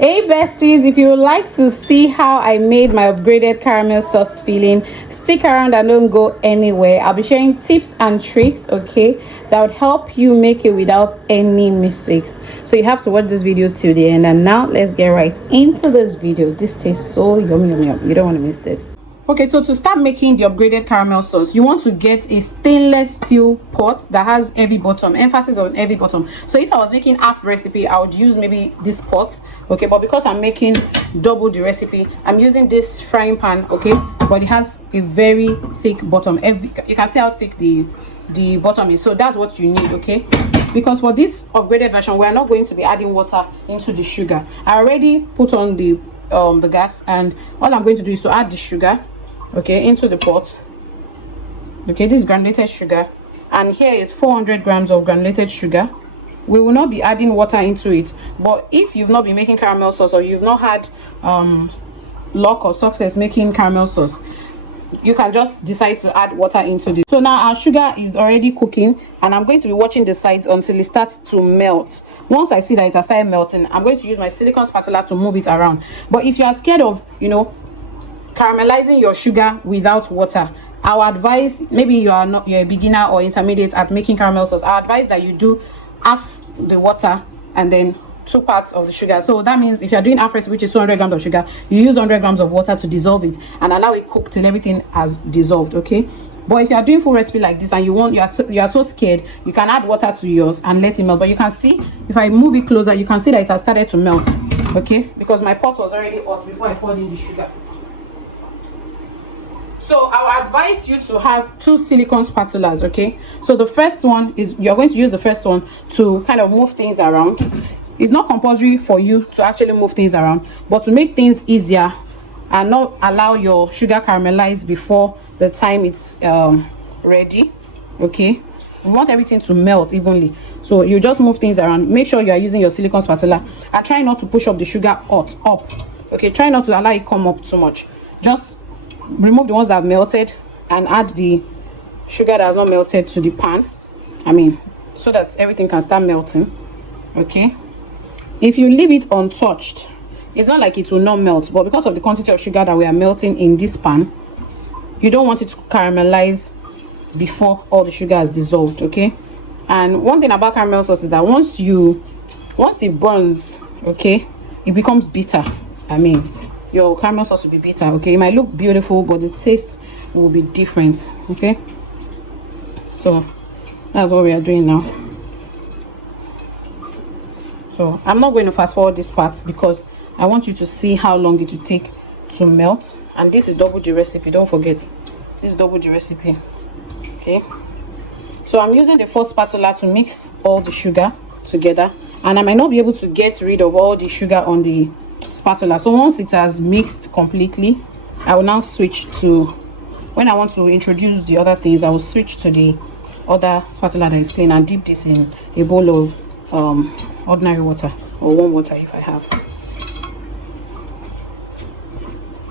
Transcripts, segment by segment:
Hey besties, if you would like to see how I made my upgraded caramel sauce filling, stick around and don't go anywhere. I'll be sharing tips and tricks, okay, that would help you make it without any mistakes. So you have to watch this video till the end. And now let's get right into this video. This tastes so yummy, yummy, yummy. You don't want to miss this. Okay, so to start making the upgraded caramel sauce, you want to get a stainless steel pot that has heavy bottom, emphasis on heavy bottom. So if I was making half recipe, I would use maybe this pot, okay, but because I'm making double the recipe, I'm using this frying pan, okay, but it has a very thick bottom. You can see how thick the bottom is, so that's what you need, okay, because for this upgraded version we are not going to be adding water into the sugar. I already put on the gas, and all I'm going to do is to add the sugar, okay, into the pot. Okay, this is granulated sugar, and here is 400 grams of granulated sugar. We will not be adding water into it, but if you've not been making caramel sauce, or you've not had luck or success making caramel sauce, you can just decide to add water into this. So now our sugar is already cooking, and I'm going to be watching the sides until it starts to melt. Once I see that it has started melting, I'm going to use my silicone spatula to move it around. But if you are scared of, you know, caramelizing your sugar without water, I would advise, maybe you're a beginner or intermediate at making caramel sauce, I advise that you do half the water and then 2 parts of the sugar. So that means if you're doing half recipe, which is 200 grams of sugar, you use 100 grams of water to dissolve it and allow it cook till everything has dissolved, okay. But if you are doing full recipe like this and you are so scared, you can add water to yours and let it melt. But you can see, if I move it closer, you can see that it has started to melt, okay, because my pot was already hot before I poured in the sugar. So I would advise you to have 2 silicone spatulas, okay. So the first one is, you're going to use the first one to kind of move things around. It's not compulsory for you to actually move things around, but to make things easier and not allow your sugar caramelize before the time it's ready, okay. We want everything to melt evenly, so you just move things around. Make sure you are using your silicone spatula and try not to push up the sugar up, okay. Try not to allow it come up too much. Just remove the ones that have melted and add the sugar that has not melted to the pan, so that everything can start melting, okay. If you leave it untouched, it's not like it will not melt, but because of the quantity of sugar that we are melting in this pan, you don't want it to caramelize before all the sugar has dissolved, okay. And one thing about caramel sauce is that once it burns, okay, it becomes bitter. Your caramel sauce will be bitter, okay. It might look beautiful, but the taste will be different, okay. So that's what we are doing now. So I'm not going to fast forward this part because I want you to see how long it will take to melt. And this is double the recipe, don't forget, this is double the recipe, okay. So I'm using the first spatula to mix all the sugar together, and I might not be able to get rid of all the sugar on the spatula. So once it has mixed completely, I will now switch to, when I want to introduce the other things, I will switch to the other spatula that is clean and dip this in a bowl of ordinary water or warm water if I have,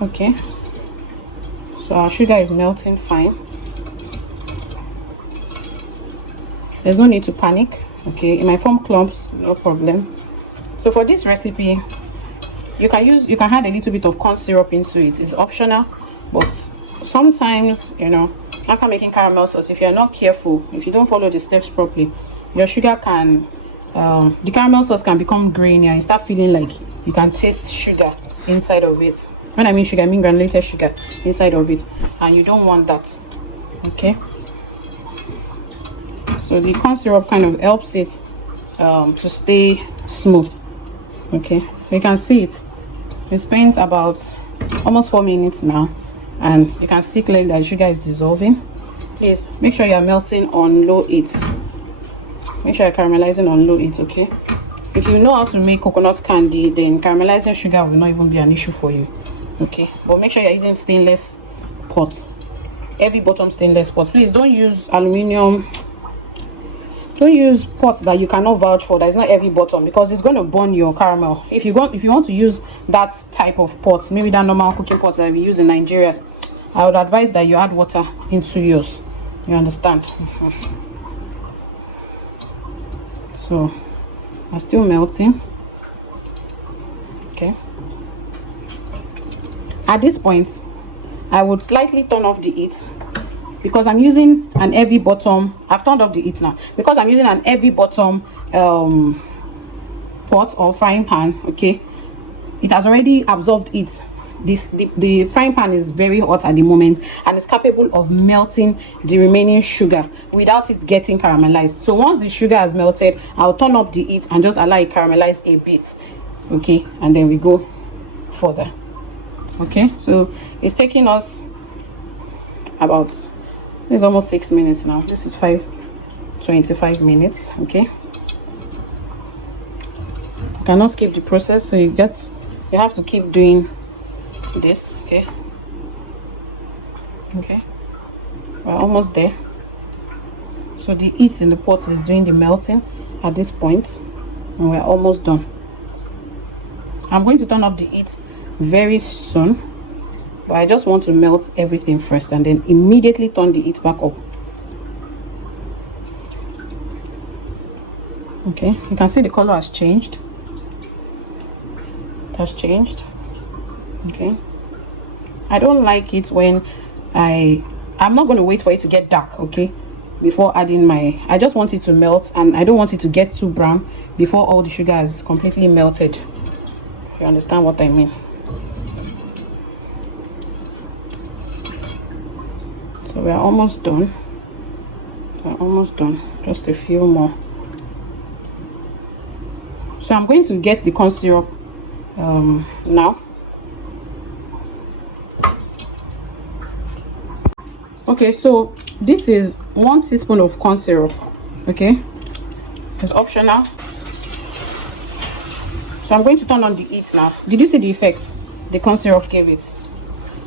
okay. So our sugar is melting fine. There's no need to panic, okay. It might form clumps, no problem. So for this recipe, you can add a little bit of corn syrup into it. It's optional, but sometimes, you know, after making caramel sauce, if you're not careful, if you don't follow the steps properly, your sugar can the caramel sauce can become grainy and you start feeling like you can taste sugar inside of it. When I mean sugar, I mean granulated sugar inside of it, and you don't want that, okay. So the corn syrup kind of helps it to stay smooth, okay. You can see it. We spent about almost 4 minutes now, and you can see clearly that the sugar is dissolving. Please make sure you are melting on low heat. Make sure you're caramelizing on low heat, okay. If you know how to make coconut candy, then caramelizing sugar will not even be an issue for you, okay. But make sure you're using stainless pots, heavy bottom stainless pot. Please don't use aluminium. Don't use pots that you cannot vouch for, that is not heavy bottom, because it's going to burn your caramel. If you want to use that type of pot, maybe that normal cooking pot that we use in Nigeria, I would advise that you add water into yours. You understand? So I'm still melting. Okay, at this point I would slightly turn off the heat because I'm using an heavy bottom. I've turned off the heat now because I'm using an heavy bottom pot or frying pan. Okay, it has already absorbed heat. The frying pan is very hot at the moment and is capable of melting the remaining sugar without it getting caramelized. So once the sugar has melted, I'll turn up the heat and just allow it caramelize a bit. Okay, and then we go further. Okay, so it's taking us about, it's almost 6 minutes now. This is 5:25 minutes. Okay, you cannot skip the process, so you have to keep doing this. Okay, we're almost there. So the heat in the pot is doing the melting at this point, and we're almost done. I'm going to turn up the heat very soon, but I just want to melt everything first and then immediately turn the heat back up. Okay, you can see the color has changed. It has changed. Okay, I don't like it when I'm not going to wait for it to get dark, okay, before adding I just want it to melt, and I don't want it to get too brown before all the sugar is completely melted. You understand what I mean? So we're almost done. Just a few more. So I'm going to get the corn syrup now. Okay, so this is 1 teaspoon of corn syrup. Okay, it's optional. So I'm going to turn on the heat now. Did you see the effect the corn syrup gave it?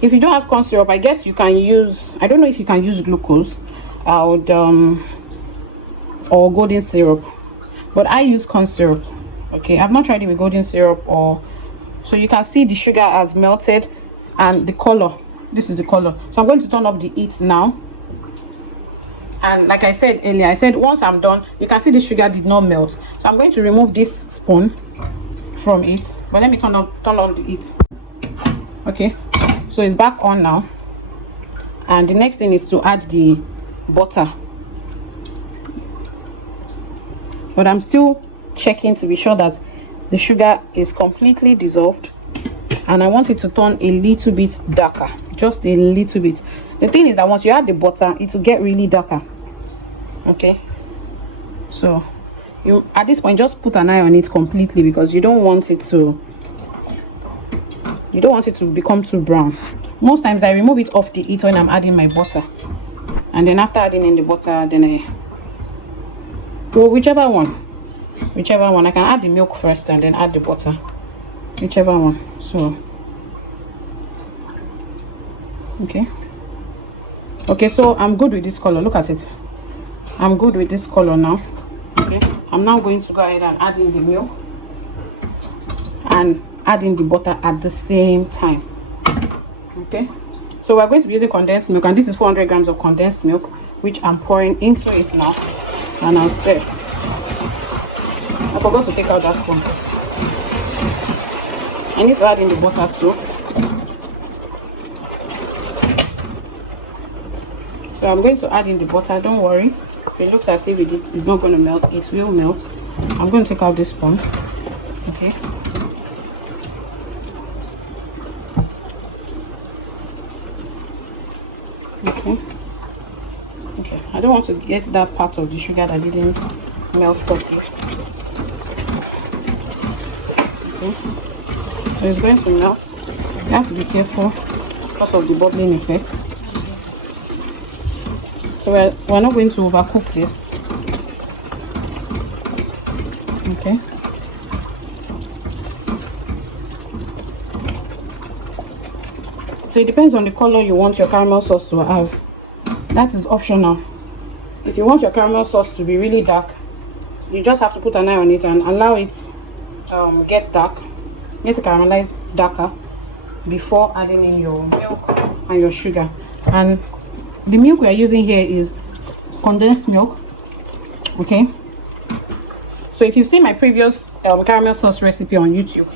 If you don't have corn syrup, I guess you can use, I don't know if you can use glucose or golden syrup, but I use corn syrup. Okay, I've not tried it with golden syrup so you can see the sugar has melted and the color. This is the color. So I'm going to turn up the heat now, and like I said earlier, I said once I'm done, you can see the sugar did not melt. So I'm going to remove this spoon from it, but let me turn on the heat. Okay, so it's back on now, and the next thing is to add the butter, but I'm still checking to be sure that the sugar is completely dissolved, and I want it to turn a little bit darker, just a little bit. The thing is that once you add the butter, it will get really darker. Okay, so you at this point just put an eye on it completely, because you don't want it to become too brown. Most times I remove it off the heat when I'm adding my butter, and then after adding in the butter, then whichever one I can add the milk first and then add the butter, whichever one. So okay, so I'm good with this color. Look at it, I'm good with this color now. Okay, I'm now going to go ahead and add in the milk and add in the butter at the same time. Okay, so we're going to be using condensed milk, and this is 400 grams of condensed milk, which I'm pouring into it now, and I'll stir. I forgot to take out that spoon. I need to add in the butter too. So I'm going to add in the butter. Don't worry, it looks as if it's not going to melt. It will melt. I'm going to take out this spoon. Okay, I don't want to get that part of the sugar that didn't melt properly. Okay, so it's going to melt. You have to be careful because of the bubbling effect. So we're not going to overcook this. Okay, so it depends on the color you want your caramel sauce to have. That is optional. If you want your caramel sauce to be really dark, you just have to put an eye on it and allow it get caramelized darker before adding in your milk and your sugar. And the milk we are using here is condensed milk. Okay, so if you've seen my previous caramel sauce recipe on YouTube,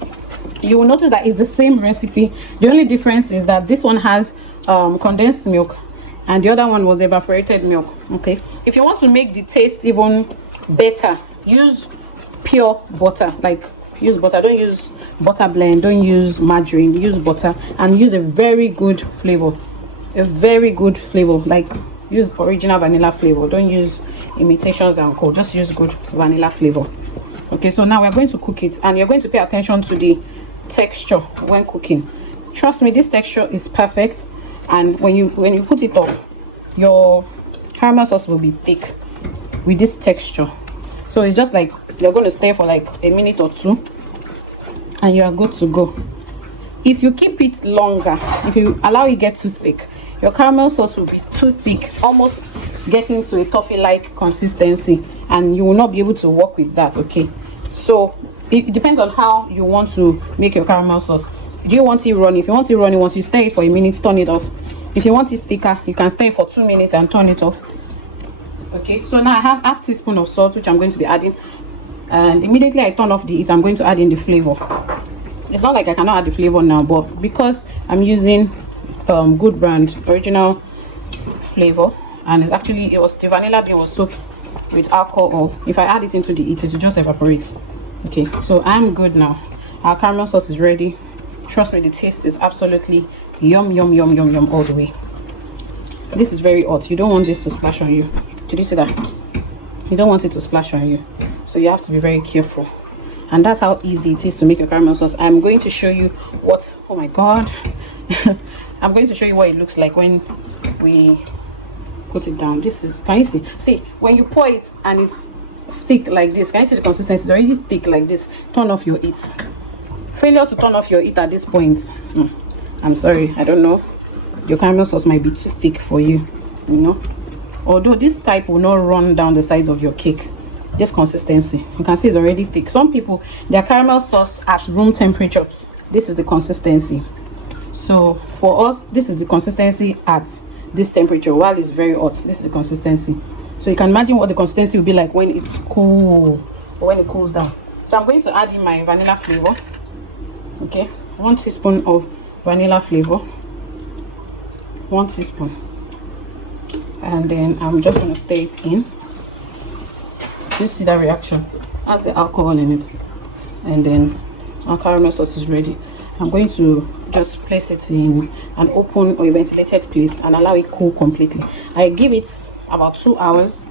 you will notice that it's the same recipe. The only difference is that this one has condensed milk and the other one was evaporated milk. Okay, if you want to make the taste even better, use pure butter. Like, use butter, don't use butter blend, don't use margarine, use butter, and use a very good flavor, like use original vanilla flavor. Don't use imitations and co, just use good vanilla flavor. Okay, so now we're going to cook it, and you're going to pay attention to the texture when cooking. Trust me, this texture is perfect, and when you put it off, your caramel sauce will be thick with this texture. So it's just like you're going to stay for like a minute or two and you are good to go. If you keep it longer, if you allow it get too thick, your caramel sauce will be too thick, almost getting to a toffee like consistency, and you will not be able to work with that. Okay, so it depends on how you want to make your caramel sauce. Do you want it runny? If you want it runny, once you stir it for a minute, turn it off. If you want it thicker, you can stir it for 2 minutes and turn it off. Okay, so now I have half teaspoon of salt, which I'm going to be adding, and immediately I turn off the heat, I'm going to add in the flavor. It's not like I cannot add the flavor now, but because I'm using good brand original flavor, and it's actually, it was the vanilla bean was soaked with alcohol. If I add it into the heat, it will just evaporate. Okay, so I'm good now. Our caramel sauce is ready. Trust me, the taste is absolutely yum yum yum yum yum all the way. This is very hot. You don't want this to splash on you. Did you see that? You don't want it to splash on you, so you have to be very careful. And that's how easy it is to make your caramel sauce. I'm going to show you what, oh my god, I'm going to show you what it looks like when we put it down. This is, can you see when you pour it and it's thick like this? Can you see the consistency? It's already thick like this. Turn off your heat. Failure to turn off your heat at this point, I'm sorry, I don't know, your caramel sauce might be too thick for you, you know. Although this type will not run down the sides of your cake, this consistency, you can see it's already thick. Some people, their caramel sauce at room temperature, this is the consistency. So for us, this is the consistency at this temperature. While it's very hot, this is the consistency. So you can imagine what the consistency will be like when it's cool, or when it cools down. So I'm going to add in my vanilla flavor. Okay, 1 teaspoon of vanilla flavor, 1 teaspoon, and then I'm just going to stir it in. You see that reaction? Add the alcohol in it, and then our caramel sauce is ready. I'm going to just place it in an open or a ventilated place and allow it cool completely. I give it about 2 hours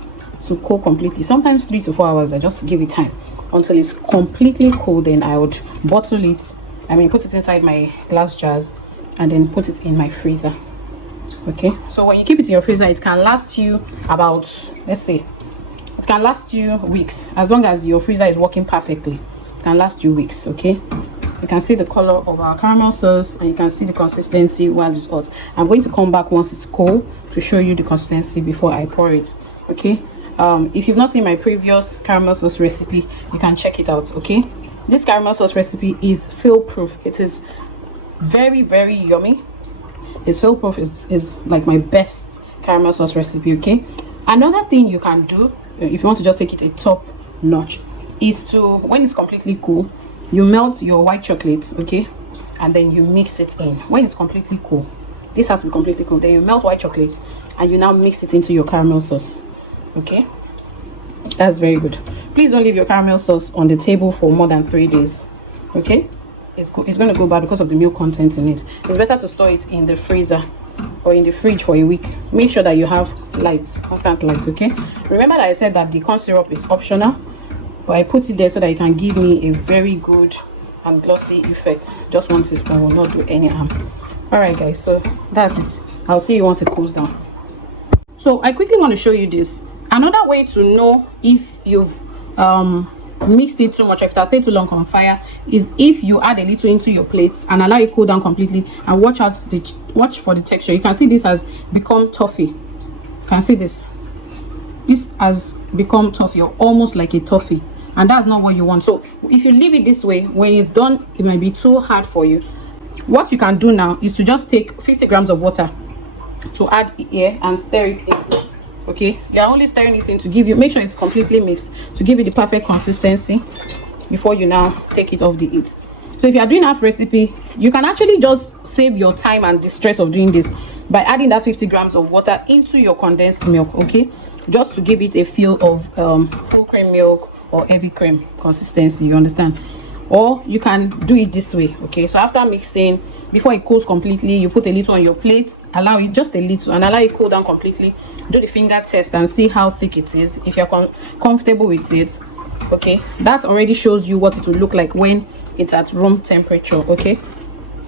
to cool completely, sometimes 3 to 4 hours. I just give it time until it's completely cool. Then I would bottle it, put it inside my glass jars and then put it in my freezer. Okay, so when you keep it in your freezer, it can last you about, let's say, it can last you weeks. As long as your freezer is working perfectly, it can last you weeks. Okay, you can see the color of our caramel sauce and you can see the consistency while it's hot. I'm going to come back once it's cold to show you the consistency before I pour it. Okay, if you've not seen my previous caramel sauce recipe, you can check it out. Okay, this caramel sauce recipe is fail proof. It is very, very yummy. It's fail proof. Is like my best caramel sauce recipe. Okay, another thing you can do if you want to just take it a top notch is to, when it's completely cool, you melt your white chocolate, okay, and then you mix it in. When it's completely cool, this has to be completely cool, then you melt white chocolate and you now mix it into your caramel sauce. Okay, that's very good. Please don't leave your caramel sauce on the table for more than 3 days. Okay, it's going to go bad because of the milk content in it. It's better to store it in the freezer or in the fridge for a week. Make sure that you have lights, constant light. Okay, remember that I said that the corn syrup is optional, but I put it there so that it can give me a very good and glossy effect. Just 1 teaspoon will not do any harm. All right guys, so that's it. I'll see you once it cools down. So I quickly want to show you this. Another way to know if you've mixed it too much, if it has stayed too long on fire, is if you add a little into your plates and allow it cool down completely, and watch for the texture. You can see this has become toffee. You can see this has become toffee, or almost like a toffee, and that's not what you want. So if you leave it this way, when it's done, it might be too hard for you. What you can do now is to just take 50 grams of water to add here and stir it in. Okay, you're only stirring it in to give you, make sure it's completely mixed, to give you the perfect consistency before you now take it off the heat. So if you are doing half recipe, you can actually just save your time and the stress of doing this by adding that 50 grams of water into your condensed milk, okay, just to give it a feel of full cream milk or heavy cream consistency, you understand? Or you can do it this way, okay? So after mixing, before it cools completely, you put a little on your plate, allow it just a little, and allow it cool down completely. Do the finger test and see how thick it is. If you're comfortable with it, okay, that already shows you what it will look like when it's at room temperature, okay?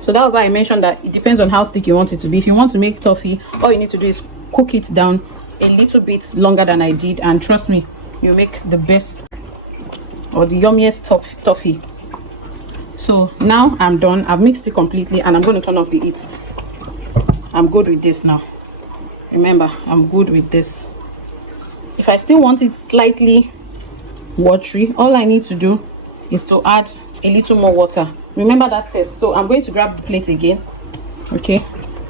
So that was why I mentioned that it depends on how thick you want it to be. If you want to make toffee, all you need to do is cook it down a little bit longer than I did, and trust me, you make the best or the yummiest toffee. So now I'm done. I've mixed it completely, and I'm going to turn off the heat. I'm good with this now. Remember, I'm good with this. If I still want it slightly watery, all I need to do is to add a little more water. Remember that test. So I'm going to grab the plate again, okay?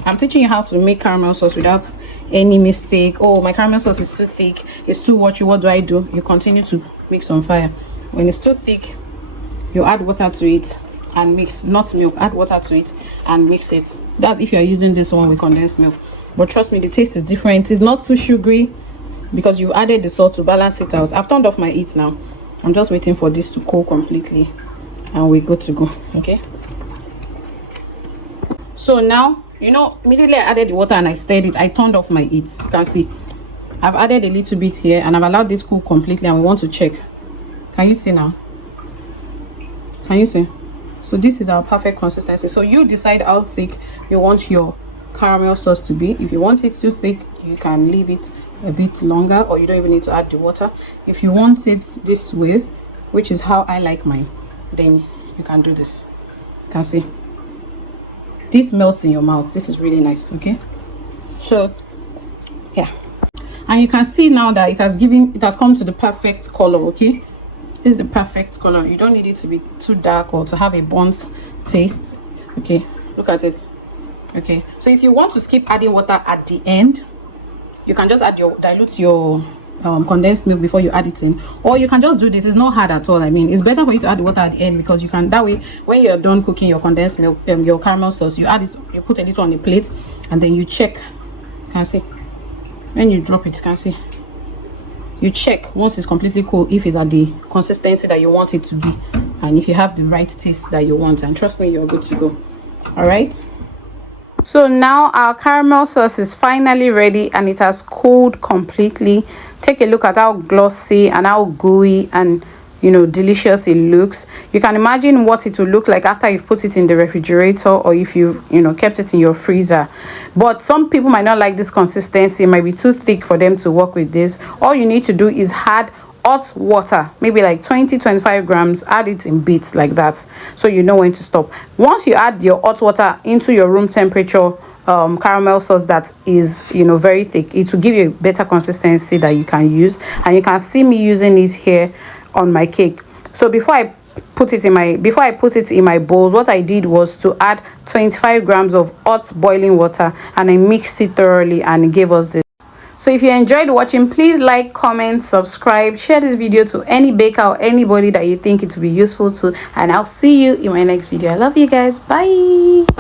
I'm teaching you how to make caramel sauce without any mistake. Oh, my caramel sauce is too thick, it's too watery, what do? You continue to mix on fire. When it's too thick, you add water to it and mix. Not milk, add water to it and mix it. That if you are using this one with condensed milk. But trust me, the taste is different. It's not too sugary because you added the salt to balance it out. I've turned off my heat now. I'm just waiting for this to cool completely and we're good to go, okay? So now, you know, immediately I added the water and I stirred it. I turned off my heat. You can see I've added a little bit here and I've allowed this cool completely, and we want to check. Can you see now? Can you see? So this is our perfect consistency. So you decide how thick you want your caramel sauce to be. If you want it too thick, you can leave it a bit longer, or you don't even need to add the water. If you want it this way, which is how I like mine, then you can do this. You can see this melts in your mouth. This is really nice, okay? So yeah, and you can see now that it has come to the perfect color, okay? This is the perfect color. You don't need it to be too dark or to have a burnt taste, okay? Look at it, okay? So if you want to skip adding water at the end, you can just dilute your condensed milk before you add it in, or you can just do this. It's not hard at all. I mean, it's better for you to add the water at the end, because you can, that way when you're done cooking your condensed milk, your caramel sauce, you add it, you put a little on the plate, and then you check. You can see when you drop it, you can see you check once it's completely cool if it's at the consistency that you want it to be, and if you have the right taste that you want, and trust me, you're good to go. All right, so now our caramel sauce is finally ready and it has cooled completely. Take a look at how glossy and how gooey and, you know, delicious it looks. You can imagine what it will look like after you've put it in the refrigerator, or if you kept it in your freezer. But some people might not like this consistency. It might be too thick for them to work with this. All you need to do is add hot water, maybe like 20-25 grams. Add it in bits like that, so you know when to stop. Once you add your hot water into your room temperature caramel sauce that is, very thick, it will give you a better consistency that you can use. And you can see me using it here on my cake. So before I put it in my bowls, what I did was to add 25 grams of hot boiling water, and I mixed it thoroughly, and it gave us this. So if you enjoyed watching, please like, comment, subscribe, share this video to any baker or anybody that you think it will be useful to, and I'll see you in my next video. I love you guys. Bye.